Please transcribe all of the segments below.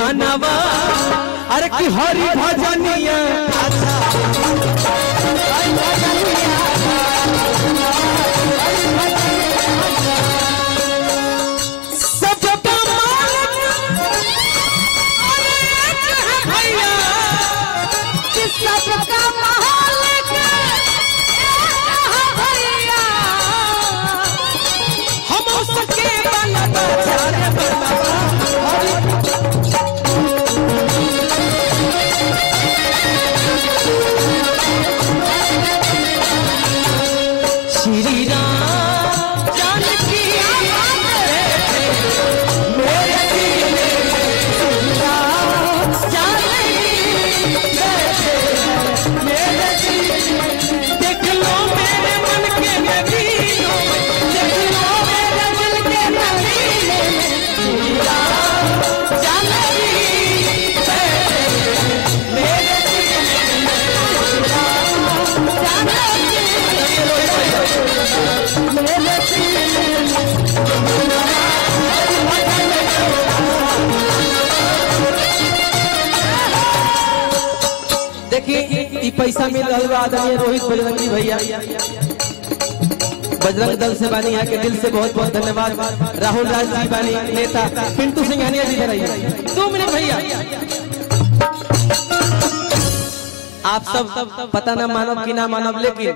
मानवा अरे कि हरि भजनिया सबका भैया सबका मालिक भैया हम उसके बनवा श्री राम जानकी मेरे दिल मेरे देख लो मेरे मन के नगीनों देख लो मेरे दिल के नगीनों श्री राम जानकी मेरे देखिए ये पैसा मिल रहा है आदरणीय रोहित बजरंगी भैया बजरंग दल से बानी यहाँ के दिल से बहुत बहुत धन्यवाद। राहुल राज जी बानी नेता पिंटू सिंह हनिया जी रहिए 2 मिनट भैया। आप सब पता ना मानव कि ना मानव लेकिन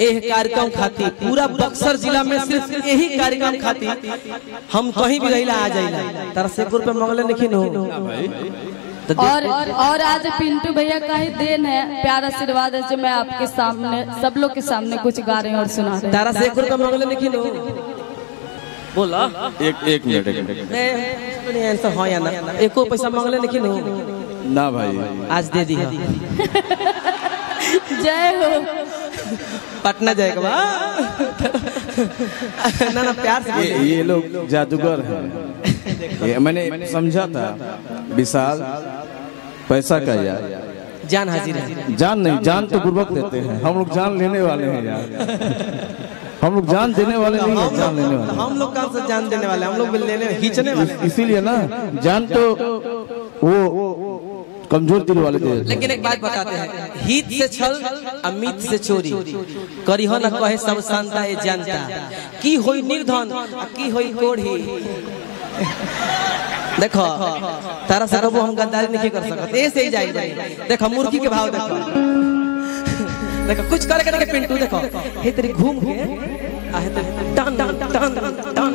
यह कार्यक्रम खाती पूरा बक्सर जिला में सिर्फ यही कार्यक्रम खाती हम कहीं भी रहिला आ जाइला तरसेपुर पे मंगले नहीं हो। और आज पिंटू भैया का ही देन है प्यार आशीर्वाद है जो मैं आपके सामने सब लोग के सामने कुछ गा रहे हैं और सुना रहे हैं। तरसेपुर पे मंगले नहीं हो बोला एक मिनट आंसर हाँ या ना एको पैसा मंगले नहीं हो ना भाई आज दे दी जय हो पटना जाएगा ना ना प्यार से ये लोग जादूगर हैं। ये मैंने समझा था विशाल पैसा का यार जान हाजिर है जान नहीं जान तो गुर्बत देते हैं हम लोग जान लेने वाले हैं यार हम लोग जान देने वाले नहीं हैं जान लेने वाले हम लोग कहाँ से जान देने वाले हम लोग लेने खींचने वाले इसीलिए ना जान तो वो कमजोर दिल वाले दे। लेकिन एक बात बताते हैं हित से छल अमित से चोरी करी हो न कहे सब शांता ये जानता की होई निर्धन की होई कोढ़ी। देखो तारा से कबो हम गद्दारी नहीं कर सकते ऐसे ही जाए देखो मुर्गी के भाव देखो देखो कुछ करे करके पिंटू देखो हे तेरी घूम के आ हे तेरी टान टान टान टान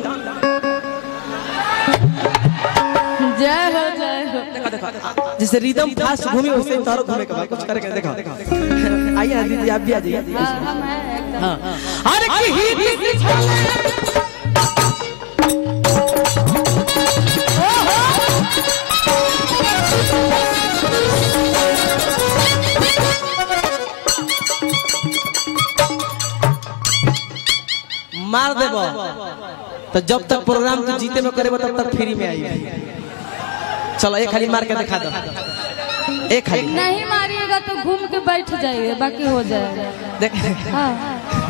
जय हो देखो देखो जैसे रिदम फास्ट घूमी वैसे तारो घूमे का कुछ करके देखो आइए दीदी आप भी आ जाइए। हम हैं एकदम। हां अरे की हित से छले मार देबो तो जब तक प्रोग्राम तो जीते में करेबो तब तक फ्री में आइए। चलो एक खाली मार के दिखा दो एक खाली नहीं मारिएगा तो घूम के बैठ जाइए बाकी हो जाएगा देख हाँ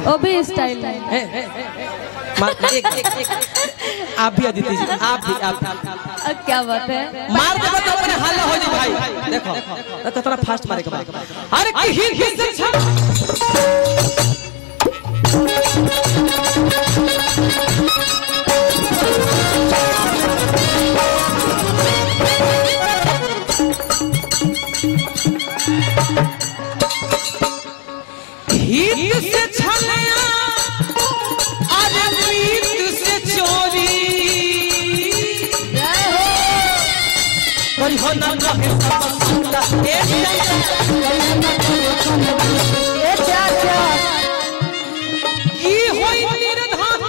वो भी स्टाइल है मार एक आप भी अदिति जी आप भी आप क्या बात है मार देबो तो अपने हल्ला हो जाए भाई देखो तो थोड़ा फास्ट मारेगा भाई अरे की हित से छल हित से छलया अरे मीत से चोरी करी हो ना कहे सब सुनता ए चाचा की होई निर्धन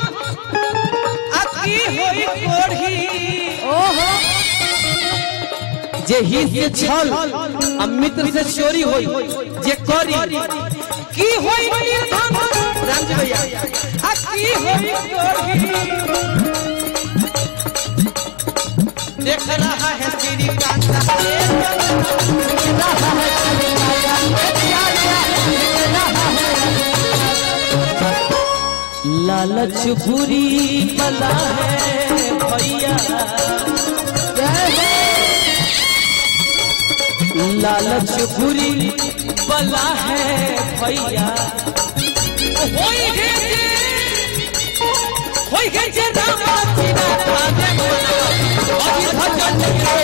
आ की होई कोढ़ी ओहो जे हित से छल आ मित्र से चोरी होई जे करी की होई निर्धन राम जी भैया आ की होई कोढ़ी देख रहा है श्री कांता लालच बुरी बला है भैया लालच बुरी बला है भैया होई गे जे रामा सीना थाने और भजन के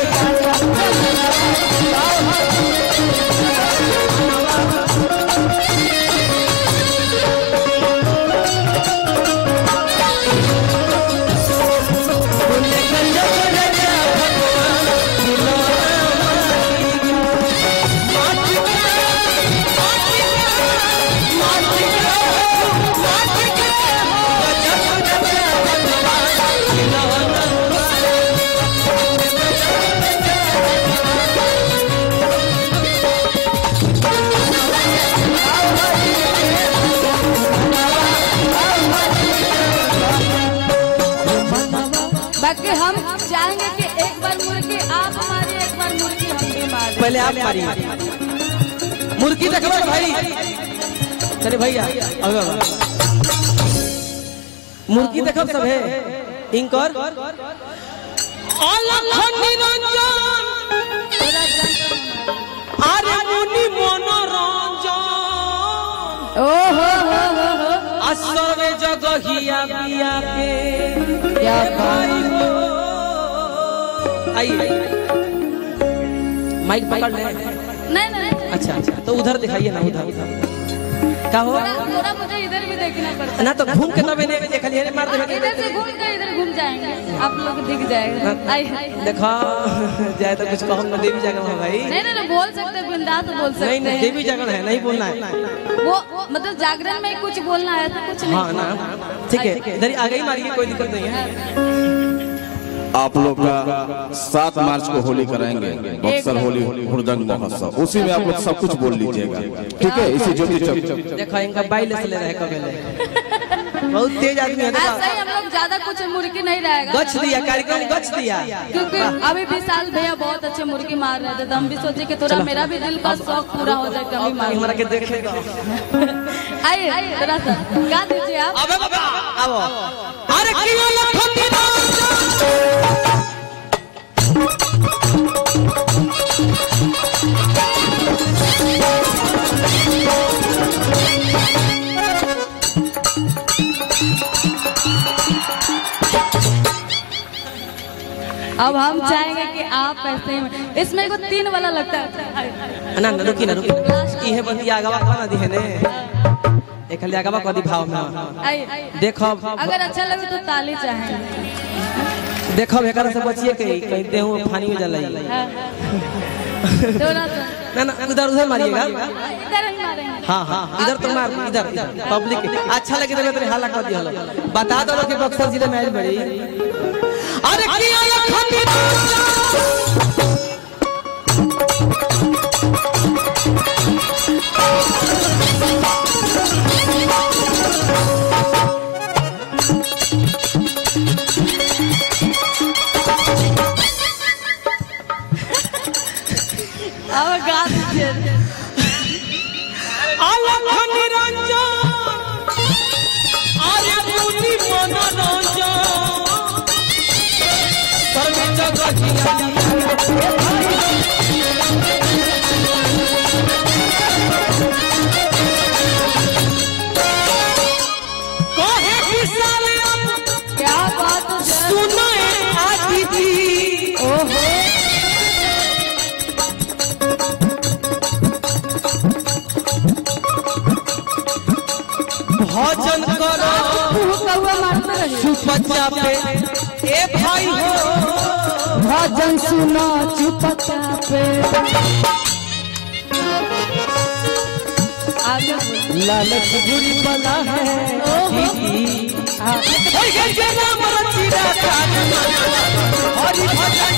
बाकी हम चाहेंगे कि एक बार मुर्गी आप मारिए, एक बार मुर्गी हम भी मारें। पहले आप मारिए मुर्गी देखो भाई। चले भैया मुर्गी देखो सब है इनकर अरे मुनि मनोरंजन असरे जगहिया पिया पे क्या भाई हो। आइए माइक पकड़ ले। नहीं अच्छा तो उधर दिखाइए ना, उधर क्या हो थोड़ा मुझे इधर भी देखना पड़ता ना, तो घूम के तबे ने खाली मार दे। इधर से घूम कर इधर घूम जाएंगे, आप लोग दिख जाएगा। देखो जाए तो कुछ कहूँ ना, देवी जगह है भाई। नहीं बोल सकते, बिंदास बोल सकते। नहीं देवी जगह है, नहीं बोलना है वो मतलब जागरण में कुछ बोलना है तो कुछ नहीं। हाँ ना ठीक है, इधर आगे ही मारिए, कोई दिक्कत नहीं है। आप लोग का 7 मार्च को होली कराएंगे, बक्सर होली हुड़दंग महोत्सव, उसी में आप लोग सब कुछ बोल लीजिएगा, ठीक है। इसी ज्योति चौक देखो इनका बाइल से ले रहे कबेले बहुत तेज आदमी है। ऐसा ही हम लोग ज्यादा कुछ मुर्गी नहीं रहेगा, गच दिया कार्यक्रम, गच दिया। क्योंकि अभी विशाल भैया बहुत अच्छे मुर्गी मार रहे थे, तो हम भी सोचे कि थोड़ा मेरा भी दिल का शौक पूरा हो जाए, कभी मार हमारा के देखेगा। आइए थोड़ा सा गा दीजिए आप। अब अरे अब हम चाहेंगे कि आप ऐसे ही इसमें को 3 वाला लगता है ना रुकी इहे बंदी आगवा ना दी है ने एक खाली आगवा कदी भाव में देखो। अगर अच्छा लगे तो ताली चाहेंगे। देखो एकरा से बचिए के कहीं देहू पानी में जलाई। ना उधर मारिएगा, इधर ही मारेंगे। हाँ इधर तो मार, इधर पब्लिक अच्छा लगे तो तेरे हाला कर दिया। बता दो कि बक्सर जिले में आइल बड़ी। अरे अब गा दीजिए। क्या बात सुनो आती थी। ओहो भजन करो चुपचा पे ए भाई हो, भजन सुनो चुपचा पे। लालच बुरी बला है हरि भजन